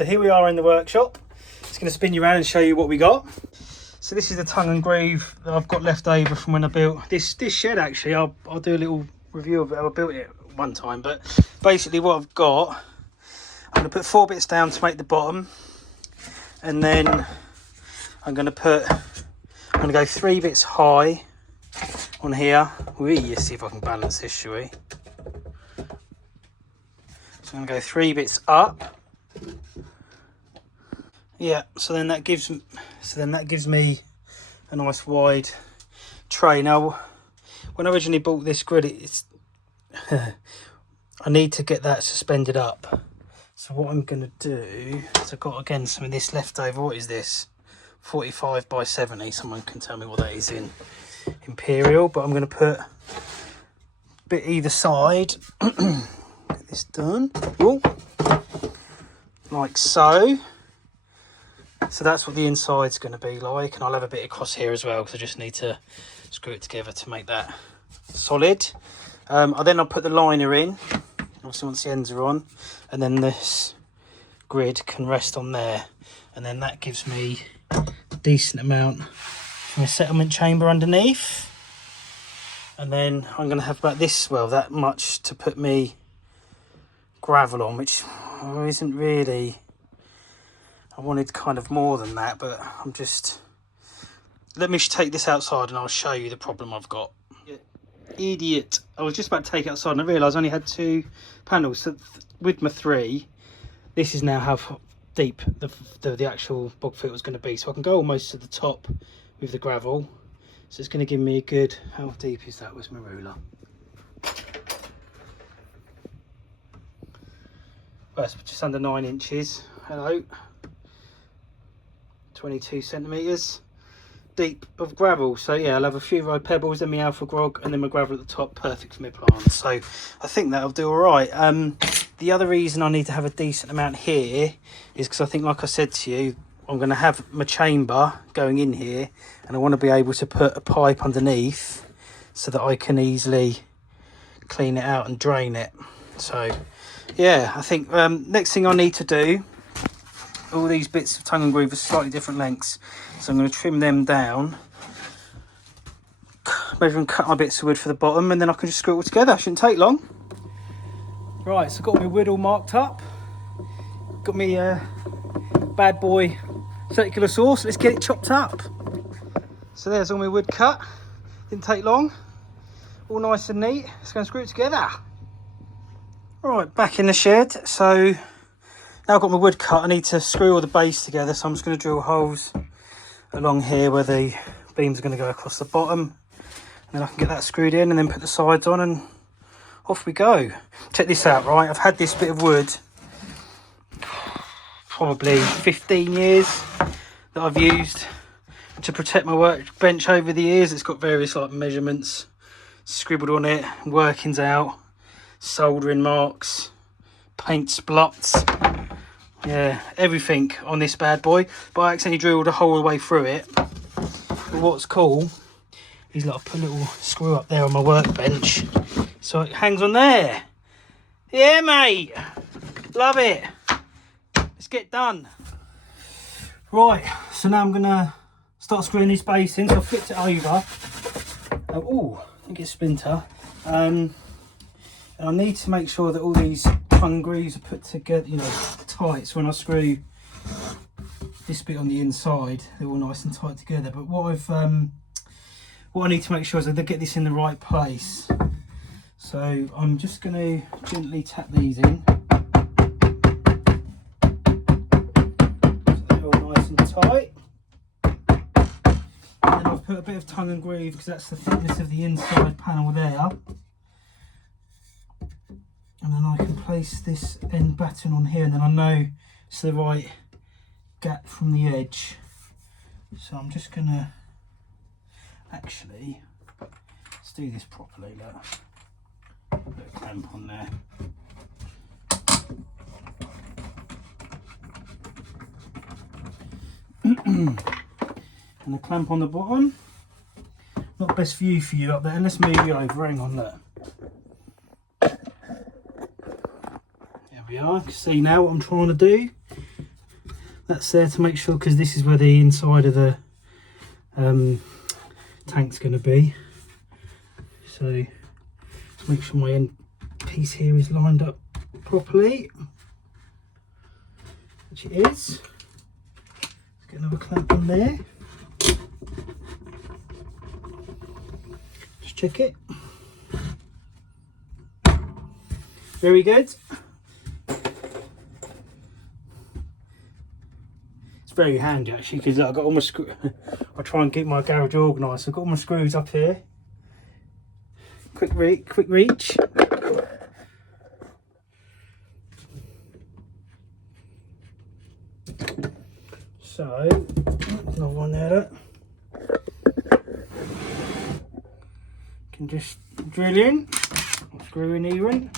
So here we are in the workshop. Just going to spin you around and show you what we got. So this is the tongue and groove that I've got left over from when I built this shed. Actually, I'll do a little review of it. I built it one time, but basically what I've got, I'm going to put 4 bits down to make the bottom, and then I'm going to go 3 bits high on here. Let's see if I can balance this, shall we? So I'm going to go 3 bits up. Yeah, so then that gives me a nice wide tray. Now, when I originally bought this grid, it's I need to get that suspended up. So what I'm going to do is I've got again some of this left over. What is this? 45 by 70. Someone can tell me what that is in Imperial, but I'm going to put a bit either side. Get this done. Ooh. Like so. So that's what the inside's going to be like, and I'll have a bit across here as well because I just need to screw it together to make that solid. I'll put the liner in, obviously once the ends are on, and then this grid can rest on there, and then that gives me a decent amount from a settlement chamber underneath. And then I'm going to have about that much to put me gravel on, which isn't really... I wanted kind of more than that, but let me take this outside and I'll show you the problem I've got. Idiot. I was just about to take it outside and I realised I only had 2 panels. So with my 3, this is now how deep the actual bog filter is going to be. So I can go almost to the top with the gravel. So it's going to give me a good... How deep is that with my ruler? Well, it's just under 9 inches. Hello. 22 centimetres deep of gravel. So yeah, I'll have a few road pebbles, then my alpha grog, and then my gravel at the top. Perfect for my plants. So I think that'll do all right. The other reason I need to have a decent amount here is because I think, like I said to you, I'm going to have my chamber going in here, and I want to be able to put a pipe underneath so that I can easily clean it out and drain it. So yeah, I think next thing I need to do, all these bits of tongue and groove are slightly different lengths, so I'm going to trim them down, measure and cut my bits of wood for the bottom, and then I can just screw it all together. Shouldn't take long. Right, so I've got my wood all marked up, got me bad boy circular saw, so let's get it chopped up. So there's all my wood cut, didn't take long, all nice and neat. Let's go and screw it together. Right, back in the shed. So now I've got my wood cut, I need to screw all the base together, so I'm just going to drill holes along here where the beams are going to go across the bottom, and then I can get that screwed in and then put the sides on and off we go. Check this out, right? I've had this bit of wood probably 15 years that I've used to protect my workbench over the years. It's got various like measurements scribbled on it, workings out, soldering marks, paint splots. Yeah, everything on this bad boy, but I accidentally drilled a hole all the way through it. But what's cool is that I put a little screw up there on my workbench, so it hangs on there. Yeah, mate, love it. Let's get done. Right, so now I'm gonna start screwing this base in. So I flipped it over. Oh, I think it's splinter. And I need to make sure that all these tongue grooves are put together, you know, tight. So when I screw this bit on the inside, they're all nice and tight together. But what I need to make sure is that I get this in the right place. So I'm just going to gently tap these in. So they're all nice and tight. And then I've put a bit of tongue and groove because that's the thickness of the inside panel there. And then I can place this end batten on here, and then I know it's the right gap from the edge. So I'm just gonna actually, let's do this properly. Look, put a clamp on there. And a clamp on the bottom. Not best view for you up there. Let's move you over. Hang on, look. There we are. You can see now what I'm trying to do. That's there to make sure, because this is where the inside of the tank's going to be. So make sure my end piece here is lined up properly, which it is. Let's get another clamp on there. Just check it. Very good. It's very handy actually, because I've got all my I try and keep my garage organised. I've got all my screws up here. Quick reach. So another one there. Can just drill in, screw in even.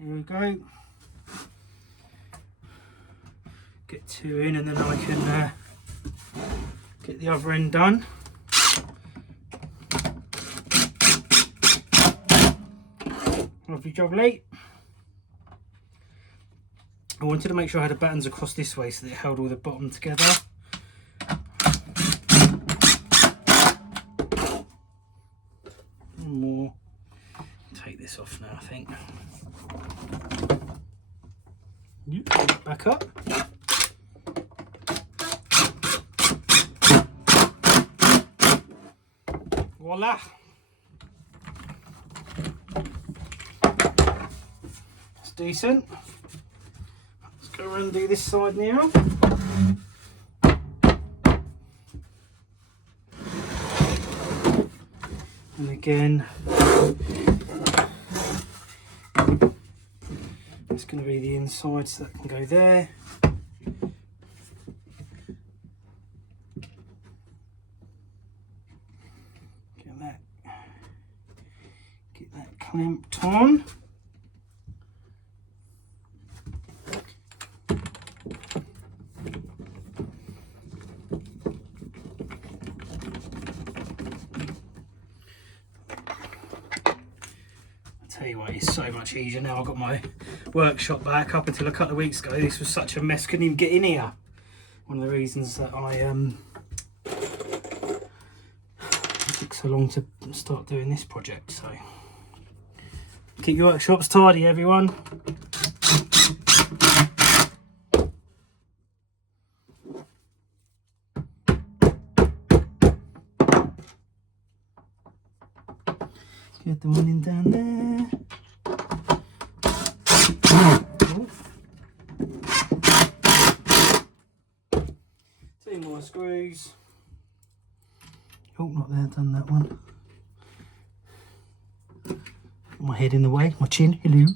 Here we go. Get two in, and then I can get the other end done. Lovely jubbly. I wanted to make sure I had the battens across this way so that it held all the bottom together. One more. Take this off now, I think. Back up. Voila. It's decent. Let's go around and do this side now. And again, it's going to be the inside, so that can go there. Get that clamped on. Tell you what, it's so much easier now. I've got my workshop back. Up until a couple of weeks ago, this was such a mess, couldn't even get in here. One of the reasons that I took so long to start doing this project. So keep your workshops tidy, everyone. Get the one in down there. Two more screws. Oh, not there, done that one. My head in the way, my chin, hello.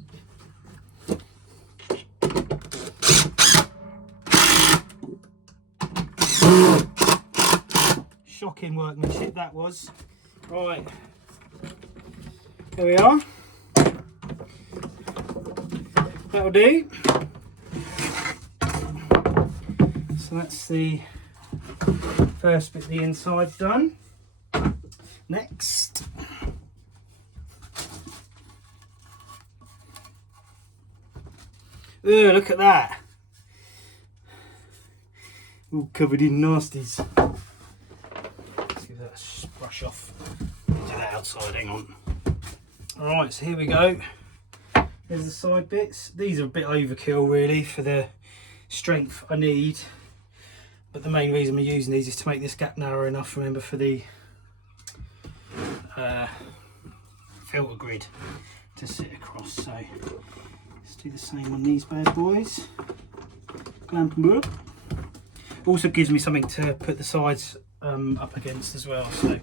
Shocking workmanship that was. Right. There we are. That'll do. So that's the first bit of the inside done. Next. Ugh, look at that. All covered in nasties. Let's give that a brush off. Do that outside, hang on. Alright, so here we go. There's the side bits. These are a bit overkill really for the strength I need. But the main reason we're using these is to make this gap narrow enough, remember, for the filter grid to sit across. So let's do the same on these bad boys. Clamp them up. Also gives me something to put the sides up against as well, so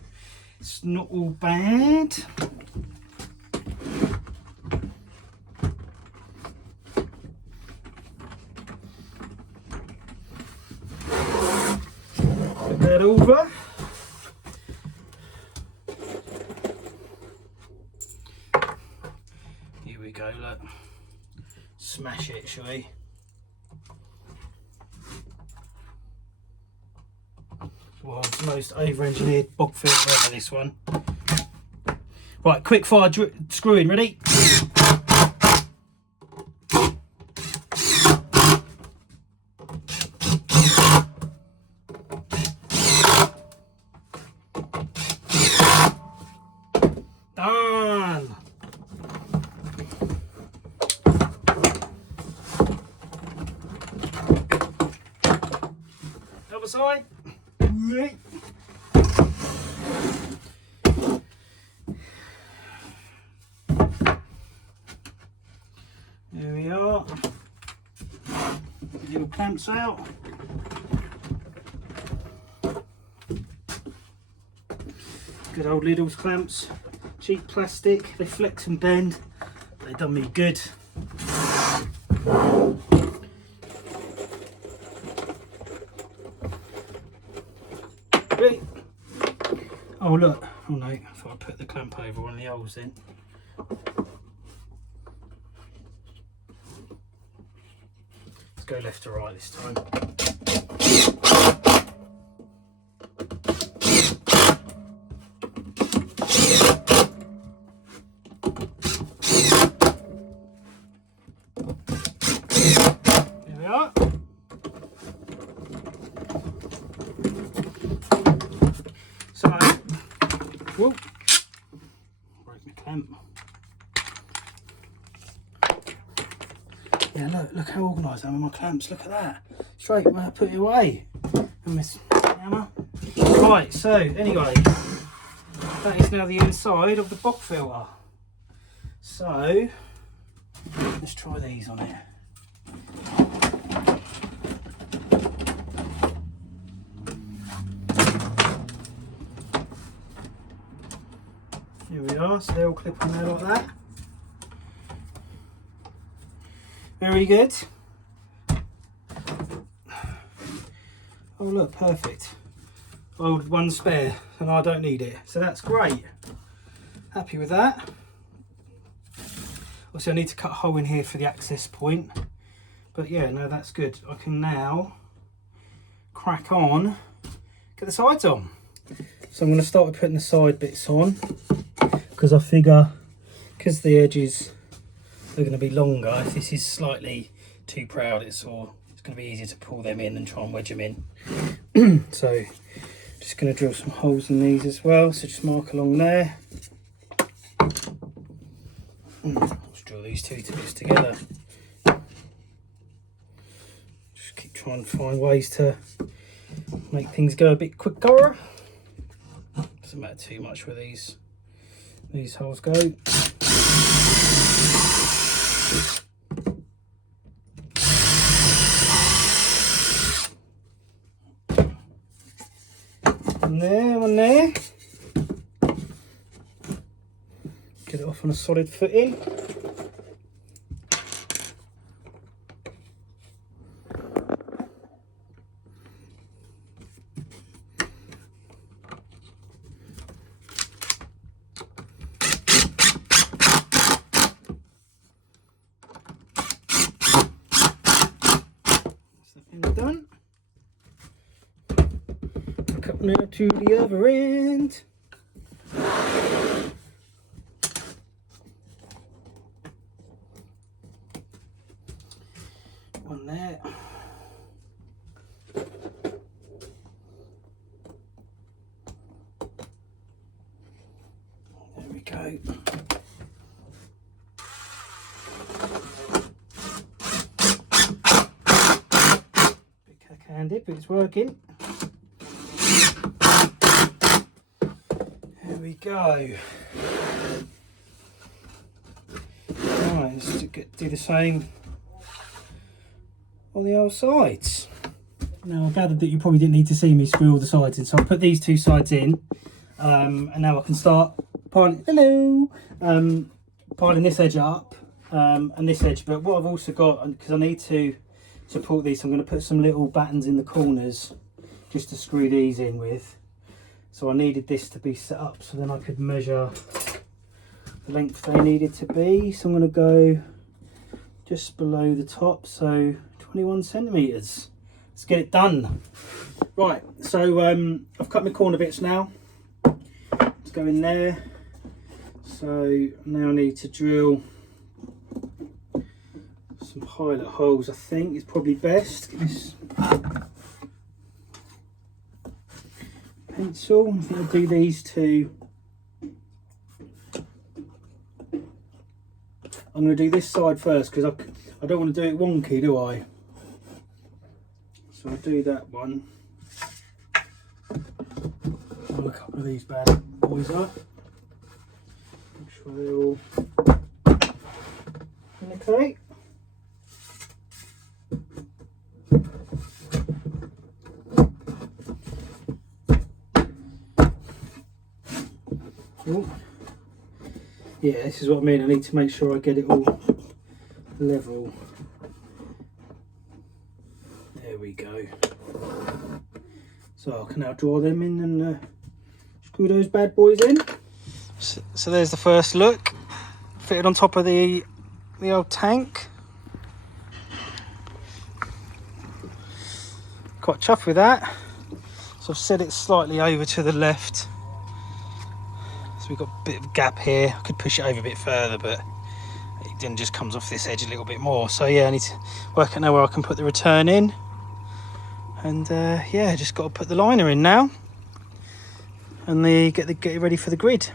it's not all bad. Put that over. Here we go, look. Smash it, shall we? World's the most over-engineered bog filter ever, this one. Right, quick fire screw in, ready? outside. There we are. Little clamps out. Good old Lidl's clamps. Cheap plastic. They flex and bend. They done me good. Oh look, oh no, I thought I'd put the clamp over one of the holes then. Let's go left to right this time. There we are. So, whoa, break my clamp. Yeah, look how organised I am with my clamps. Look at that. Straight when I put it away. And this hammer. Right, so anyway, that is now the inside of the bog filter. So let's try these on it. Here we are, so they all clip on there like that. Very good. Oh look, perfect. Oh, one spare and I don't need it, so that's great. Happy with that. Obviously I need to cut a hole in here for the access point, but yeah, no, that's good. I can now crack on, get the sides on. So I'm going to start with putting the side bits on, because I figure, because the edges are going to be longer, if this is slightly too proud, it's going to be easier to pull them in and try and wedge them in. So just going to drill some holes in these as well, so just mark along there. Let's drill these two bits together. Just keep trying to find ways to make things go a bit quicker. Doesn't matter too much where these holes go. One there. Get it off on a solid footing. Done. Back up now to the other end. One there. There we go. Handed, but it's working. There we go. Right, let's do the same on the other sides. Now I gathered that you probably didn't need to see me screw all the sides in, so I'll put these two sides in, and now I can start piling. Piling this edge up and this edge. But what I've also got, because I need to support these, I'm going to put some little battens in the corners just to screw these in with. So I needed this to be set up so then I could measure the length they needed to be. So I'm going to go just below the top, so 21 centimeters. Let's get it done. Right, so I've cut my corner bits now. Let's go in there. So now I need to drill some pilot holes. I think is probably best. Get this pencil. I think I'll do these two. I'm going to do this side first because I don't want to do it wonky, do I? So I'll do that one. Pull a couple of these bad boys up. Make sure they're all okay. Oh. Yeah, this is what I mean. I need to make sure I get it all level. There we go. So I can now draw them in and screw those bad boys in. So there's the first look, fitted on top of the old tank. Quite chuffed with that. So I've set it slightly over to the left. So we've got a bit of a gap here. I could push it over a bit further, but it then just comes off this edge a little bit more. So yeah, I need to work out now where I can put the return in. And yeah, just got to put the liner in now. And get it ready for the grid.